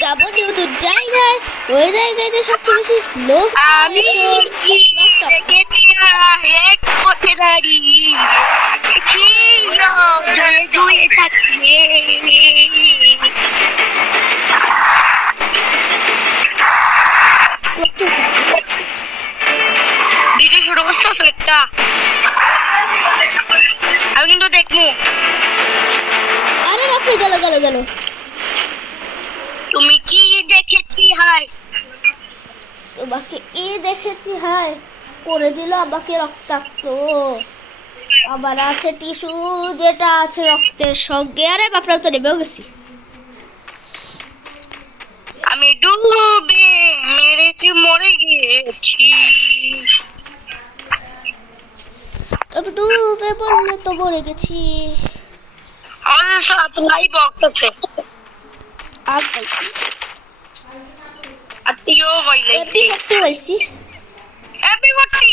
যাবো নতুন জায়গায়, ওই জায়গাতে সবচেয়ে বেশি লোক। আমি এক পথে দাঁড়িয়ে দুয়ে থাকলে দিদি শুরু করছো একটা, আমি কিন্তু দেখবো। আরে বাপরে, গেল গেল গেল। তুমি কি দেখেছি হাই, তোমাকে এ দেখেছি হায় করে দিল আমাকে রক্তাক্ত। আবার আছে টিস্যু যেটা আছে রক্তের সঙ্গে। আরে বাপরে, তো নেমেও গেছি। আমি ডুবে মেরেছি মরে গিয়েছি। আমি ডুবে বললে তো মরে গেছি। আমাদের সাপ্লাই বক্স আছে আর পাইছি, আর তুইও বললে করতে পাইছি। হ্যাপি বার্থডে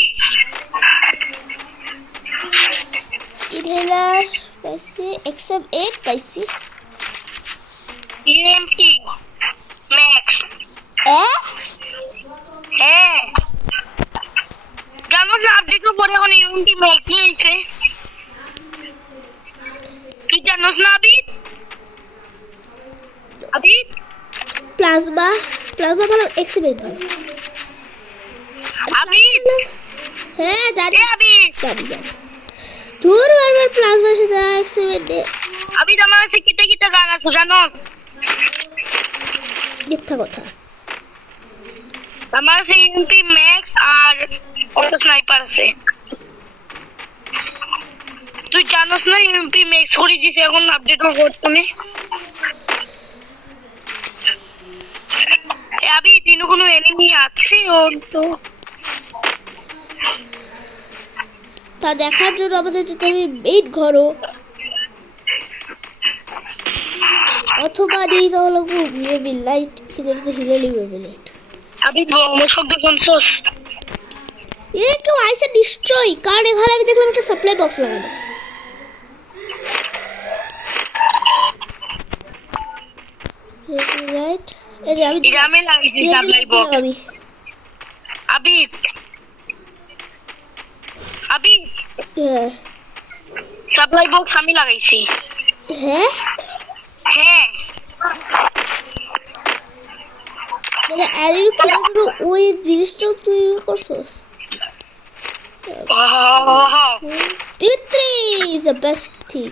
ইনহেলার পাইছি, এক্সএম 8 পাইছি। ইএমটি ম্যাক্স হ্যাঁ, জানো না আপডেট পরে এখন ইএমটি ম্যাক্স হয়েছে। তুই জানোস না আবিদ প্লাজমা প্লাজমা ভালো, এক্সএম 8 ভালো। আবিদ হ্যাঁ জানি আবিদ জানি জানি। তোর বারবার প্লাজমা এসে যায় এক্সএম 8 এ। আবিদ আমার কাছে কিতে কিতে গান আছে জানোস? মিথ্যা কথা। আমার কাছে ইএমপি ম্যাক্স আর অটো স্নাইপার আছে। তুই জানোস না ইএমপি ম্যাক্স করে দিছে এখন আপডেট করতে নে। আবি তিন কোনো এনিমি আছে ওর তো, তা দেখার জন্য আমাদের যদি আমি ওয়েট করো অথবা দিই তাহলে মেবি লাইট, সেটা তো হিলেলি মেবি লাইট। আবি তো আমার শব্দ শুনছস? এ কেউ আইসে নিশ্চয়ই, কারণ এখানে আমি দেখলাম একটা সাপ্লাই বক্স লাগানো। রাইট, এই যে আমি গ্রামে লাগাইছি সাপ্লাই বক্স। আবি আবি হ্যাঁ সাপ্লাই বক্স আমি লাগাইছি। হ্যাঁ হ্যাঁ মানে অ্যালিমি খোঁজার জন্য ওই জিনিসটাও তুই করছস? Dimitri is the best thing.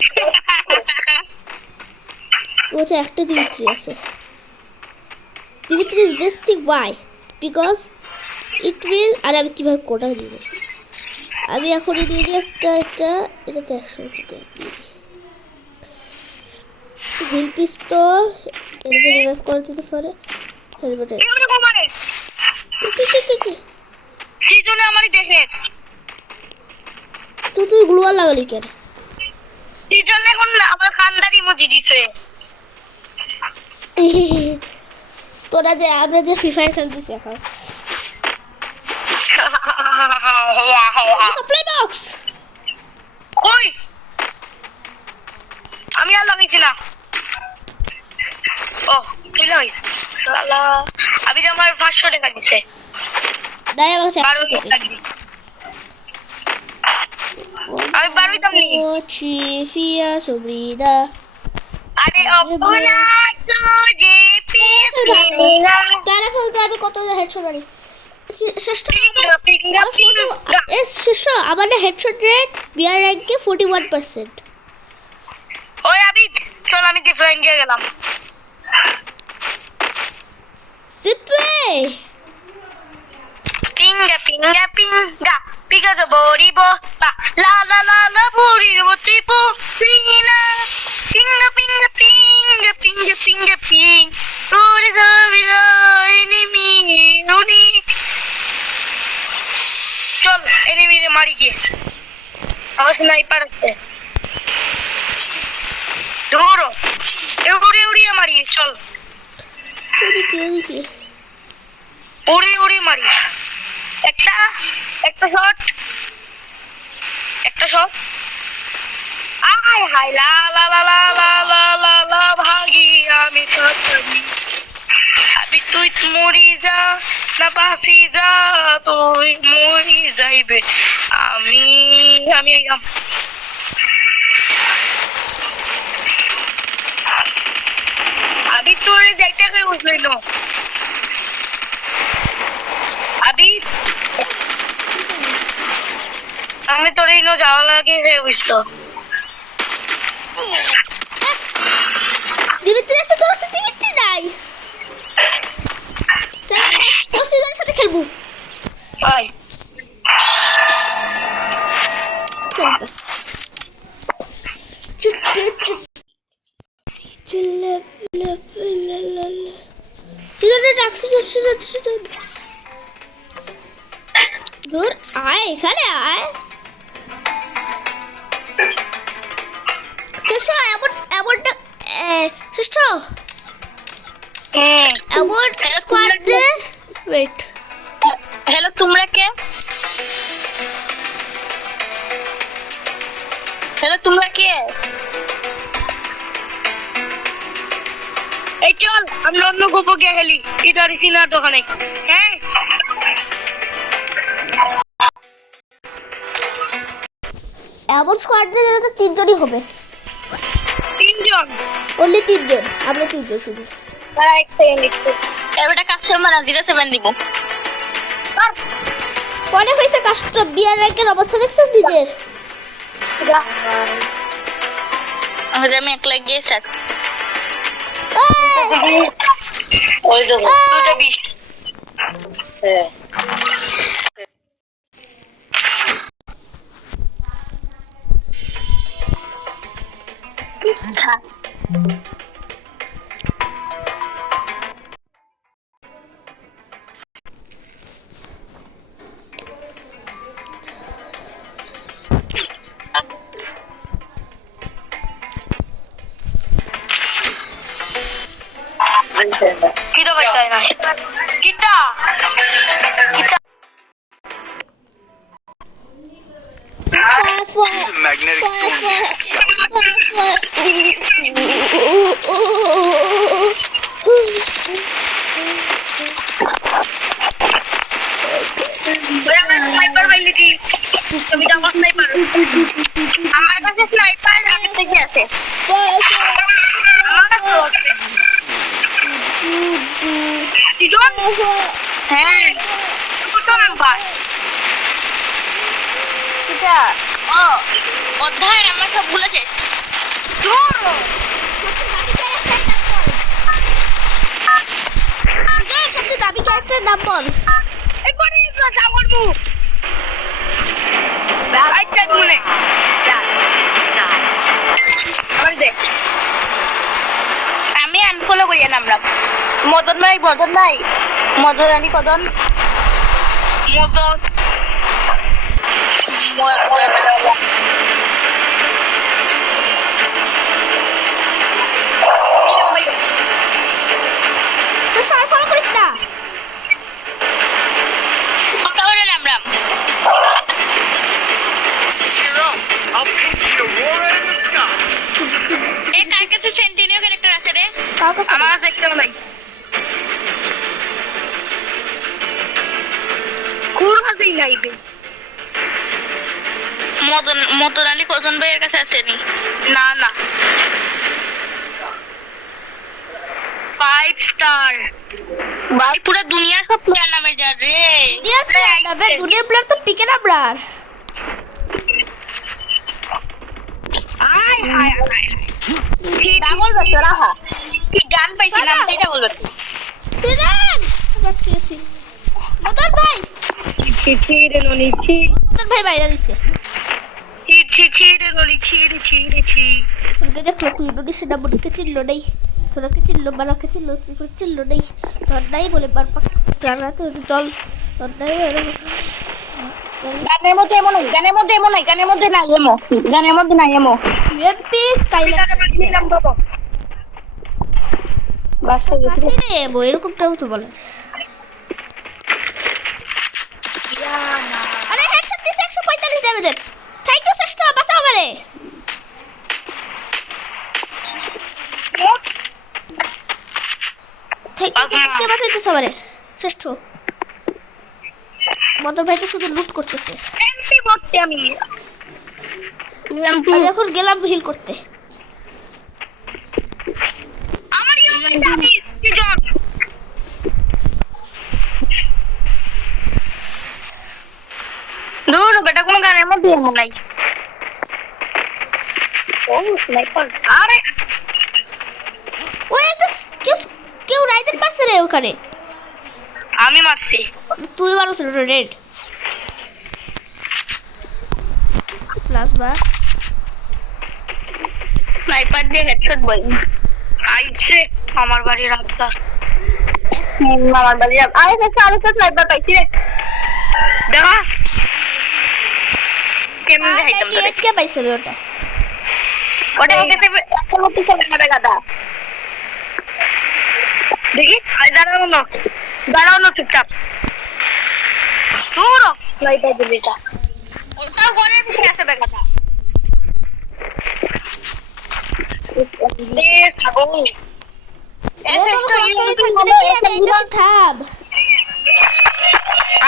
ওটা একটা দিমিত্রি আছে। Dimitri is best thing, why? Because it will. আর আমি কীভাবে কোটা দিব? আমি এখন দিয়ে দিই একটা, এটাতে 100 টাকা দিয়ে দিই। হিল পিস্তল, এটাতে রিভাইভ করা যেতে পারে। হেলমেট সিজনে আমারই দেখে তো তুই গ্লুয়াল লাগালি কেন? সিজনে এখন আমার খানদার ইমোজি দিছে। তোরা যে আমরা যে ফ্রি ফায়ার খেলতেছি এখন। সাপ্লাই বক্স কই? আমি আর লাগাইছি না। ও তুই লাগাইছিস? শালা আবি যে আমার 500 টাকা দিছে। নাই আমার 12 টাকা দিছে। আমি 12 দাম নি। ও চিফিয়া সুব্রিদা। আরে অপনা তুজে পিপিনা তারা বলতে আমি কত হেডশট মারি। শেষ আমার হেডশট রেট বিআর র্যাঙ্কে 41%। ওই আবি চল আমি ডিফারেন্ট দিয়ে গেলাম। সিপে পিঙ্গা পিঙ্গা পিঙ্গা পিঙ্গা তো বড়িবো লা লা লা লা বড়িবো টিপো পিঙ্গা পিঙ্গা পিঙ্গা পিঙ্গা পিঙ্গা পিঙ্গা পিং ওরে যাবিলা এনিমি নুনি। চল এনিমি রে মারি গিয়ে আমার স্নাইপার আছে ধরো উড়ে উড়িয়ে মারি। চল ওদিকে উড়ে উড়ে মারি। একটা শট একটা শট আয় হায় লা লা লা লা লা লা লা লা ভাগি আমি কাটারি আবি তুই মরি যা না বাসি যা তুই মরি যাইবে আমি আমি আবি তোর যাইতে কই উঠলই না আবি আমি তোর ইনো যাওয়া লাগে হয়ে বুঝতো দিমিত্রি আছে, তোর কাছে দিমিত্রি নাই। সুজনের সাথে খেলবো। আয় সুজনের ডাকছি, ধর আয়, এখানে আয়। শ্রেষ্ঠ এমনটা শ্রেষ্ঠ এমন স্কোয়াড দে। ওয়েট, হ্যালো তোমরা কে? হ্যালো তোমরা কে? এই চল আমরা অন্য গ্রুপে গিয়ে খেলি ইদারি সিনার দোকানে। হ্যাঁ এমন স্কোয়াড দে যেটা তো 3 জনই হবে। 3 জন? অনলি 3 জন, আমরা 3 জন শুধু। তারা এক সেকেন্ড একটু এবারে কাস্টমার না 07 দিব। পরে হয়েছে কাস্টমার বিয়ার র্যাঙ্কের অবস্থা দেখছস নিজের? আমি একলা গিয়ে স্যার ওই দেখো 220 হ্যাঁ kita baca na kita Use a magnetic storm next sniper বাইলে কি তুমি জানো স্নাইপার আমার কাছে স্নাইপার আগে থেকে আছে আমার কাছে আছে দিজন হ্যাঁ কত নাম্বার এটা ও অধ্যায় আমার সব ভুলেছে সবচেয়ে দামি ক্যারেক্টারের নাম বল। একবারই যা বলবো আচ্ছা মনে আমি আনফলো করি আমরা মদন নাই মদন আলী কদন তো সবাই ফলো করিস না। আমরা Cheer up! I'll paint the aurora in the sky! এই কার কাছে সেন্টিনিও ক্যারেক্টার আছে রে? কার কাছে? আমার কাছে একটা নাই কোন কাছেই নাই বে মদন আলী কজন ভাইয়ের কাছে আছে নি না না 5 স্টার ভাই পুরো দুনিয়া সব প্লেয়ার নামে যা রে দুনিয়ার প্লেয়ার না বে, দুনিয়ার প্লেয়ার তো পিকে না ব্রার। আয় হায় হায় ডাবল বছর আহা কি গান পাইছিলাম সেটা বলবে সিজন আবার কি আছে? মদন ভাই, ছিড়ে ননি মদন ভাই বাইরে দিছে। ছিড়ে ননি ছিড়ে তোকে দেখলো তুই ইন্ডোনেশিয়া না বলকে চিল্লো নেই, তোরাকে চিল্লো বারাকে চিল্লো নেই, তোর নাই বলে বারবার টানা তোর দল তোর নাই। গানের মধ্যে এমন নাই এমো এমপি স্কাইলার নিলাম বাবা বাসা গেছে রে এমো, এরকমটাও তো বলা যায়। আরে হেডশট দিছে 145 ড্যামেজের। থ্যাংক ইউ মারতেছে আমারে শ্রেষ্ঠ বদর ভাই তো শুধু লুট করতেছে এমপি বলতে আমি আমি এখন গেলাম হিল করতে আমার ইউনিটটা আমি সিজন দূর বেটা কোনো গানের মধ্যে এমন নাই ও স্নাইপার আরে ওই তো কেউ রাইডার পারছে রে ওখানে আমি মারছি তুই মারছ রেড প্লাস বা স্নাইপার দিয়ে হেডশট বই আইছে আমার বাড়ির রাস্তা আমার বাড়ির আরে দেখো আরো তো স্নাইপার পাইছি রে দেখা কেমন দেখাইতাম তোরে কে পাইছে রে ওটা ওটা গেছে একটা মতো চলে যাবে গাদা দেখি আই দাঁড়াও না চুপচাপ দূর স্নাইপার দিবিটা ওটা ঘরে দিকে আছে বেগাদা এ ছাগল থাম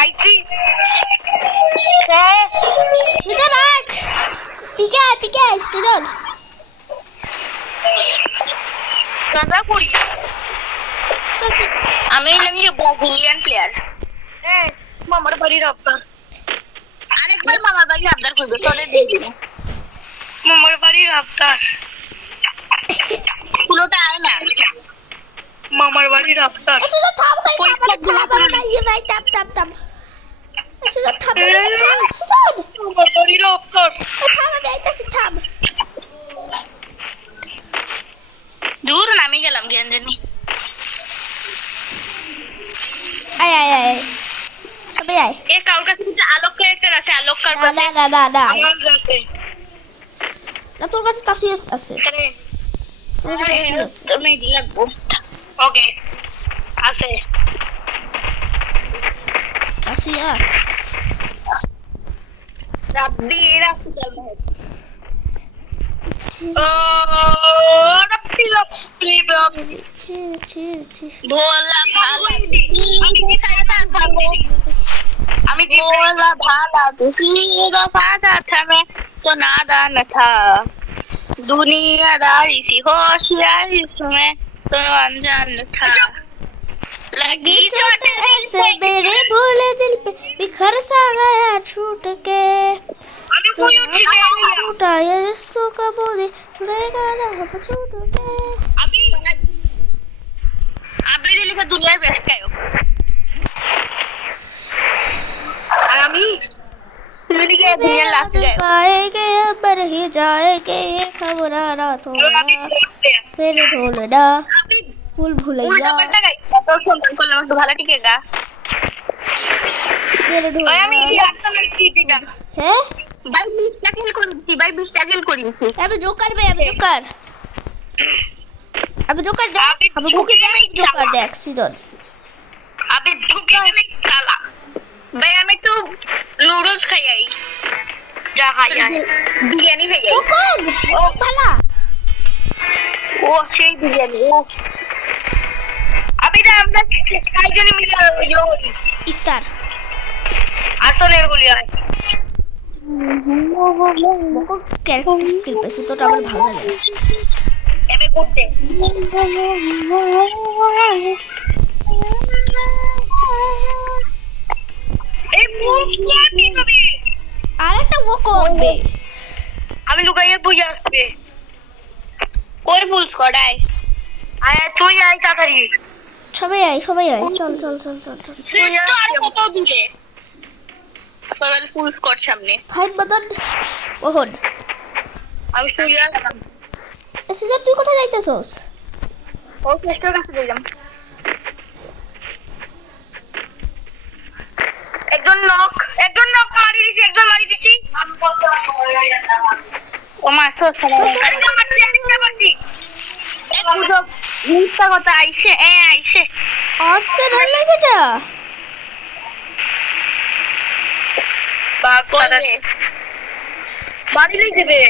আইসি সেটা রাখ পিকে সুজন দাদা করি আমি হলাম যে ব্রাজিলিয়ান প্লেয়ার মামার বাড়ির আবদার আরেকবার মামার বাড়ির আবদার করবে তোরে দিবি মামার বাড়ির আবদার ফুলোটা আয় না মামার বাড়ির আবদার সুজন থাম ভাই থাম সুজন থাম সুজন মামার বাড়ির আবদার থাম আমি আইতাছি থাম দূর নামি গেলাম গেঞ্জানি আয় সবাই আয় এ কার কাছে আলোক ক্যারেক্টার আছে আলোক কার না কাছে না না না আমার কাছে না তোর কাছে কাসুই আছে তোর কাছে কাসুই আছে তুমি লাগবো ওকে আছে কাসুই রাব্বি রাব্বি ভোলা ভালা আমি भोला भाला तुझी फादा था मैं तो नादान था दुनियादारी सी होशियारी इसमें तो अनजान था लगी चोट से मेरे भोले दिल पे बिखर सा गया छूट के छूटा ये रिश्तों का बोले छुड़ेगा ना हम छूट के अभी जो लिखा दुनिया बेस्ट है আমি তুই কি দুনিয়া লাস্ট গए पाएंगे पर ही जाएंगे ये खबर आ थोड़ा फिर ढोलना भूल উল্টা भुलैया পাল্টা গাইছা তোর সম্মান করলাম একটু ভালো টিকে গা फिर ওই আমি ढोलना আসলে কি টিকা है ভাই 20 টা কিল করেছি ভাই 20 টা কিল করেছি अबे जोकर भाई अबे जोकर देख अबे बुके देख जोकर देख सीजन अबे ঢুকে গেলে শালা ভাই আমি তো নুডলস খাই আই যা খাই আই বিরিয়ানি খাই আই कोकोग ओ भला ও সেই বিরিয়ানি ও अभी আমরা কাইজনে মিলে ইয়ে করি इफ्तार আসনের গুলি হয় कोकोग कैरेक्टर स्किल पे से तो আমার ভালো লাগে এবে করতে এই মুখ কি কবি আরেকটা ও করবে আমি লুকাইয়ে বুঝে আসবে ওই ফুল স্কোয়াডাই আয় তুই আয় তাড়াতাড়ি সবাই আয় চল তুই তো আর কত দূরে সবাই ফুল স্কোয়াড সামনে ফাইভ বদন ওহন আমি শুয়ে আসলাম সিজন তুই কোথায় যাইতেছস ও চেষ্টার কাছে দিলাম একজন নক মারি দিছি ও মাসো মিথ্যা কথা আইসে আসছে না লাগেটা বাড়ি লই যাবে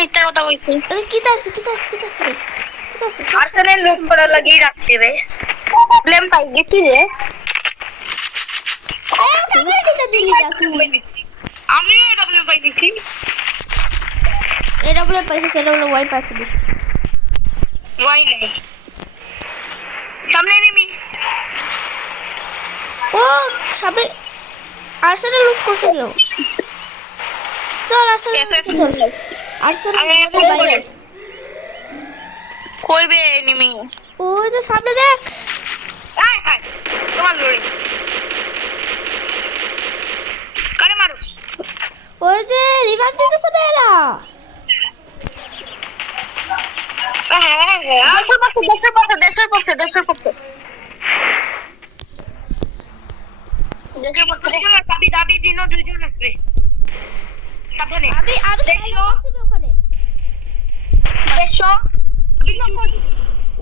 মিথ্যা কথা কইছি আরে কি তাস রে আসতেছে আর্সেনাল লুট করার লাগেই রাখতে রে প্রবলেম পাই গেছি রে টাকা দিতে দিলি না তুই আমি প্রবলেম পাই গেছি এটা বলে পাইছিস সেটা বলে ওয়াই পাইছিস ওয়াই নেই সামনে এনিমি ও সামনে আর্সেনাল লুট করছে কেউ চল আর্সেনাল চল আর্সেনাল বাইরে কইবে এনিমি ওই যে সামনে দেখ আয় হায় তোমার লড়ি কারে মারো ওই যে রিভাইভ দিতেছে মেয়েরা দেশের পক্ষে দাবি দিন দুইজন আসবে সাবধানে আমি দেখো। ওখানে দেখো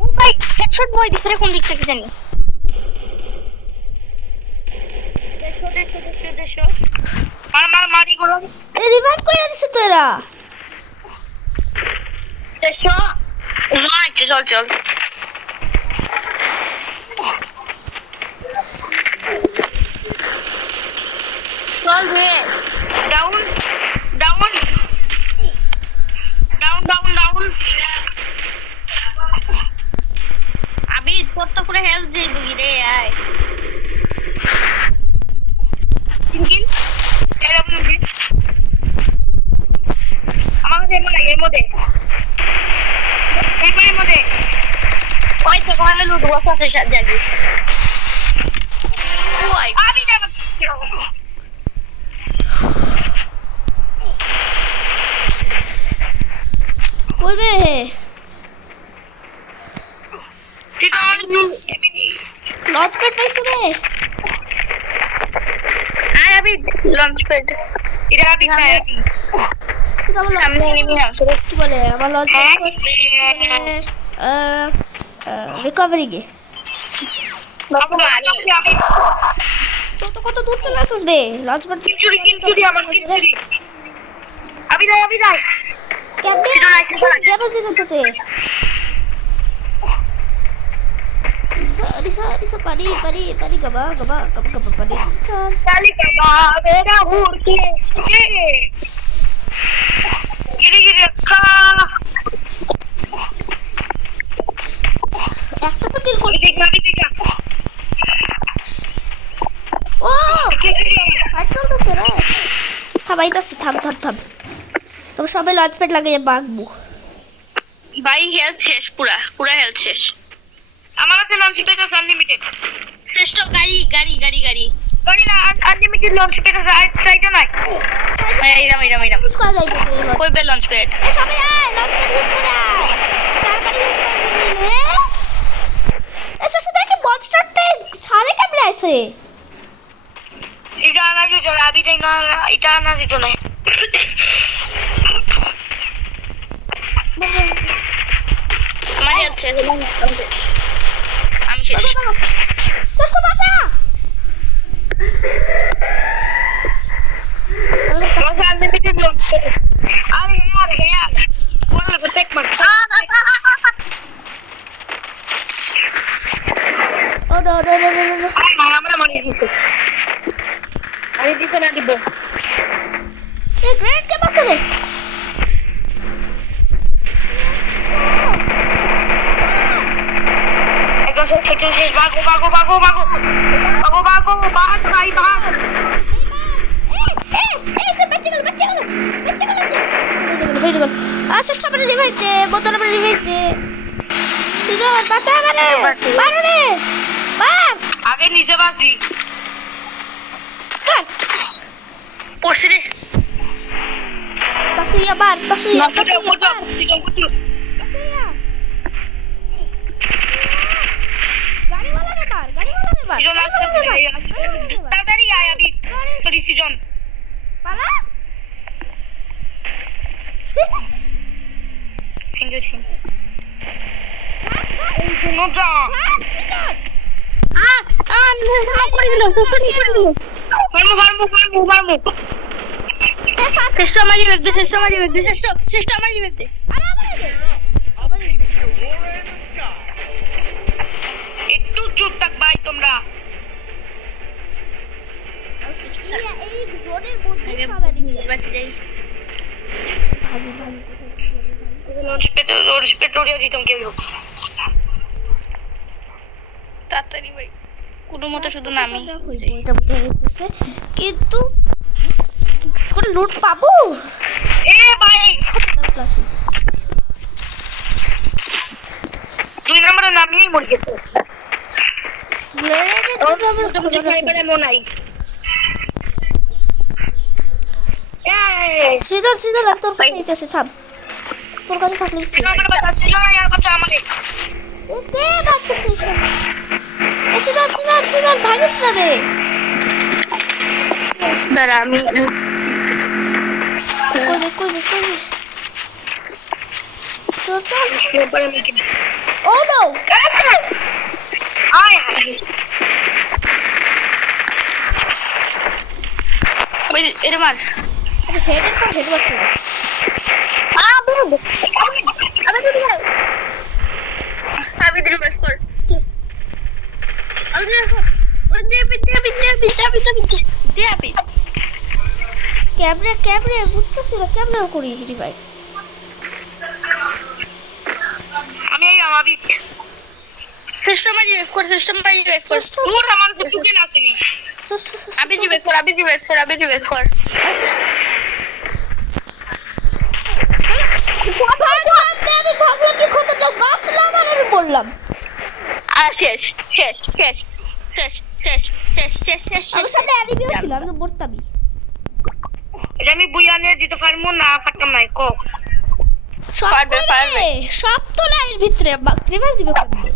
ও ভাই হেডশট বয় দিছে কোন দিক থেকে জানি দেখো মারি গুলো এই রিভাইভ করে দিছে তো এরা দেখো চল চল রে ডাউন আবি কত করে হেলথ দিয়ে দিবি রে আয় সিঙ্গেল এরকম দি আমার কাছে এমন লাগে এর মধ্যে ওই তো ওখানে লুট বসাতে জায়গা আবি না কই বে লঞ্চ প্যাড পাইছে রে আয় আবি লঞ্চ প্যাড এটা আবি খায় কি বলে সামনে এনিমি আছে কি বলে আমার লঞ্চ প্যাড রিকভারি গে বাবু মারি তো কত দূর চলে আসছিস বে লঞ্চ প্যাড কিনচুরি আমার কিনচুরি আবি যাই ক্যাপ্টেন ড্যামেজ দিতেছে তে Risa pari gaba pari साली बाबा मेरा उड़ के गिरी रखा একটা তো কিল করে देखना ও ফাইট করতেছে রে থামাইতাছি থাম তো সবাই লঞ্চ প্যাড লাগিয়ে বাগবো भाई हेल्थ शेष पूरा हेल्थ शेष আমার কাছে লঞ্চ প্যাড আছে আনলিমিটেড শ্রেষ্ঠ গাড়ি না আনলিমিটেড লঞ্চ প্যাড আছে সাইড নাই এরাম ইউজ করা যাইবে কই বে লঞ্চ প্যাড এ সবাই আয় লঞ্চ প্যাড ইউজ করে চারবারই ইউজ করে দিবি এসো শুধু কি মনস্টারটা ছাড়ে কেমনে আছে এটা না যে আবি তাই না এটা না দিত না আমার হেল্থ শেষ আমি শেষ ষষ্ঠ বাঁচা আনলিমিটেড লঞ্চ প্যাড আরে यार বল প্রত্যেক মার ও নো আমরা মারি দিতে আরে দিতে না দিব এই গ্রেড কে মারছে রে একদম শেষ ভাগো ভাগ ভাই ভাগ এই যে বাচ্চা গেল বের গেল ষষ্ঠ বারে রিভাইভ দে বোতল বারে রিভাইভ দে সিজন বাঁচা মানে মারো রে মার আগে নিচে বাসি মার পড়ছি রে তাসুইয়া মার গাড়িওয়ালা রে মার তাড়াতাড়ি আয় আবি সরি সিজন পালা থ্যাংক ইউ এই শুনো যা মারমু শ্রেষ্ঠ আমার লিখতে I'll paint your aura in the এই জোনের মধ্যে সব এনিমি বাঁচি যাই ভালো ভালো রোড পেট্রোলিয়া দিতাম কেউ তাড়াতাড়ি ভাই কোনো মতো শুধু নামি এটা বুঝে গেছে কিন্তু কোনো লুট পাবো এ ভাই 2 নম্বরে নামিয়েই মরে গেছে সিজন সিজন আর তোর কাছে আইতেছে থাম তোর কাছে থাকলে ওকে বাচ্চাছিস সিজন সিজন সিজন ভাগিস না বে দাঁড়া আমি কই চল চল ও নো এটা মার হেডের পর হেড বসে আমি দিল বেস কর ক্যাবরে বুঝতেছি না ক্যাবরে করি হিডি ভাই আমি এই আমি সিস্টেম কর তোর আমার কিছু দিন আসেনি আমি জিবেস কর আমি ভগবানকে খতরনাক বাঁচলাম আর আমি বললাম আর শেষ আমার সামনে অ্যানিমিও ছিল আমি তো মরতামই এটা আমি বুইয়া নিয়ে দিতে পারবো না পারতাম না কো পারবে সব তো না এর ভিতরে রিভাইভ দিবে কেমনে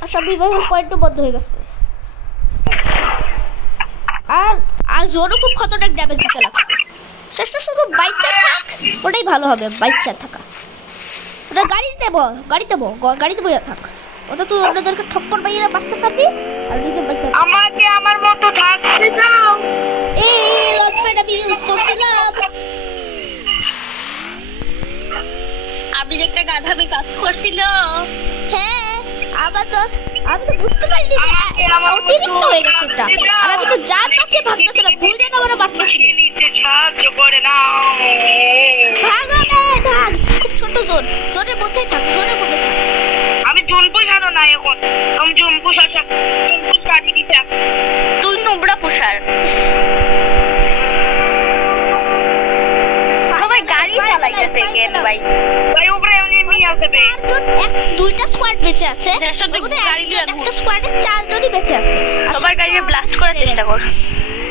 আর সব রিভাইভের পয়েন্টও বন্ধ হয়ে গেছে আর জোরও খুব খতরনাক ড্যামেজ দিতে লাগছে শেষটা শুধু বাইকটা থাক ওটাই ভালো হবে বাইকটা থাকা ওটা গাড়িতে বইয়া থাক ওটা তুই অন্যদেরকে ঠক্কর বাইরে মারতে পারবি আর নিজে বাইকটা আমাকে আমার মতো থাকতে দাও এই লঞ্চ প্যাড আমি ইউজ করছিলাম আমি যে একটা গাধাবে কাজ করছিল হ্যাঁ আমি তো বুঝতে পারিনি যে অতিরিক্ত হয়ে গেছে এটা আর আমি তো যার কাছে ভাবতেছিলাম ভুল যেন আমার মারতেছিল সাহায্য করে নাও ভাগ খুব ছোট জোনের মধ্যেই থাক আমি জোন পোষানো না এখন আমি জোন পোষারি দিতে তুই নোংরা পোষার সবাই গাড়ি চালাইতেছে কেন ভাই উপরে এমনি আসবে দুইটা স্কোয়াড বেঁচে আছে একটা স্কোয়াডে 4 জনই বেঁচে আছে সবার গাড়ি ব্লাস্ট করার চেষ্টা কর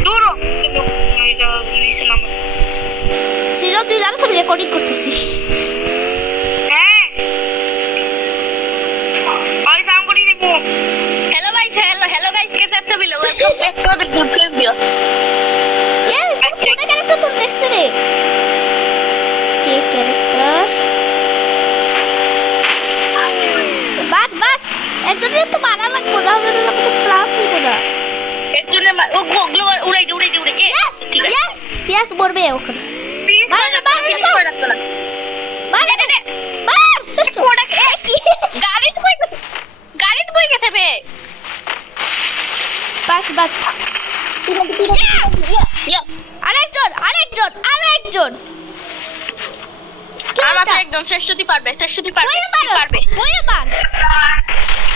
দূর সিজন তুই জানো সব রেকর্ডিং করতেছি হ্যাঁ ভাই নাম করি নিব হ্যালো ভাই হ্যালো গাইস कैसे अच्छा भी लोग welcome back to the good game video কোন ক্যারেক্টার তোর দেখছ রে কে ক্যারেক্টার বাজ একজনের তো মারা লাগবে তাহলে আমাকে প্লাস হইবে না একজনের ও গোগলো উড়াই দে ইয়েস ঠিক আছে ইয়েস মরবে ওখানে মার সিস্টেম গাড়িতে বই গেছে বে বাজ আরেকজন আমার একদম শেষটি পারবে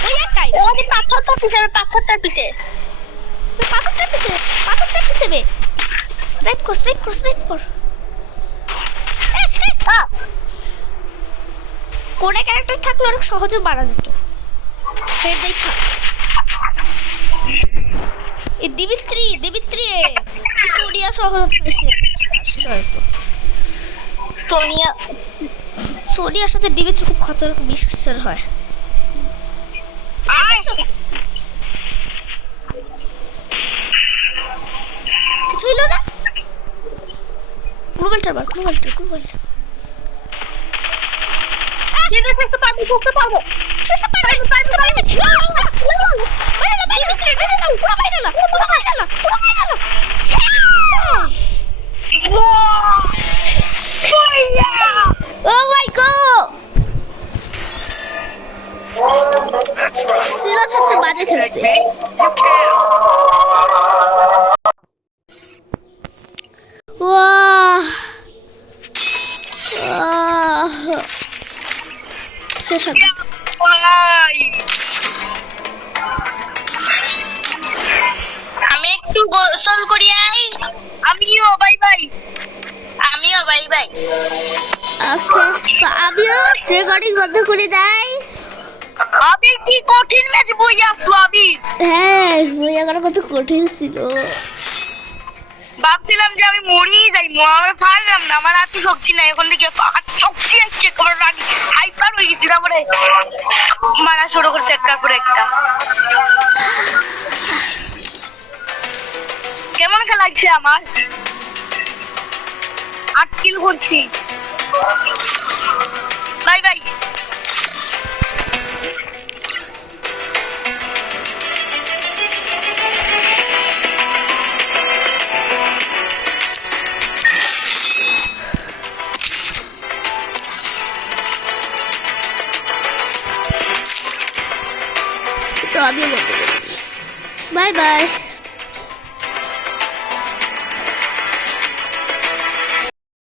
ওই একটাই ওই পাথরটার পিছে বে স্নাইপ কর কোন ক্যারেক্টার থাকলে অনেক সহজে মারা যেত ফের দেখা এই দিবিত্রি সোনিয়া সহজ হয়েছে হয়তো সোনিয়ার সাথে দিবিত্রি খুব খতরনাক মিক্সচার হয় কিছু হইল না গ্লোবালটার Oh my god! That's right. Season সবচেয়ে বাজে খেলছে You can't. শেষ হবে। ভাই আমি একটু গোসল করি আই। আমিও বাই বাই। আমিও বাই বাই। ওকে, তো আমিও রেকর্ডিং বন্ধ করে দেয়। আবির কি কঠিন ম্যাচ বই আসলো আবির। হ্যাঁ, বই আমার কত কঠিন ছিল। ভাবছিলাম যে আমি মরেই যাই, আমি পারলাম না, আমার হাতে শক্তি নাই। এখন থেকে শক্তি আসছে, একেবারে রাগি হাইপার হয়ে গেছি। তারপরে মারা শুরু করছে একটার পর একটা। কেমন খেলা লাগছে আমার? 8 কিল করছি। Bye bye. তো আমিও বন্ধ করে দিই। Bye bye.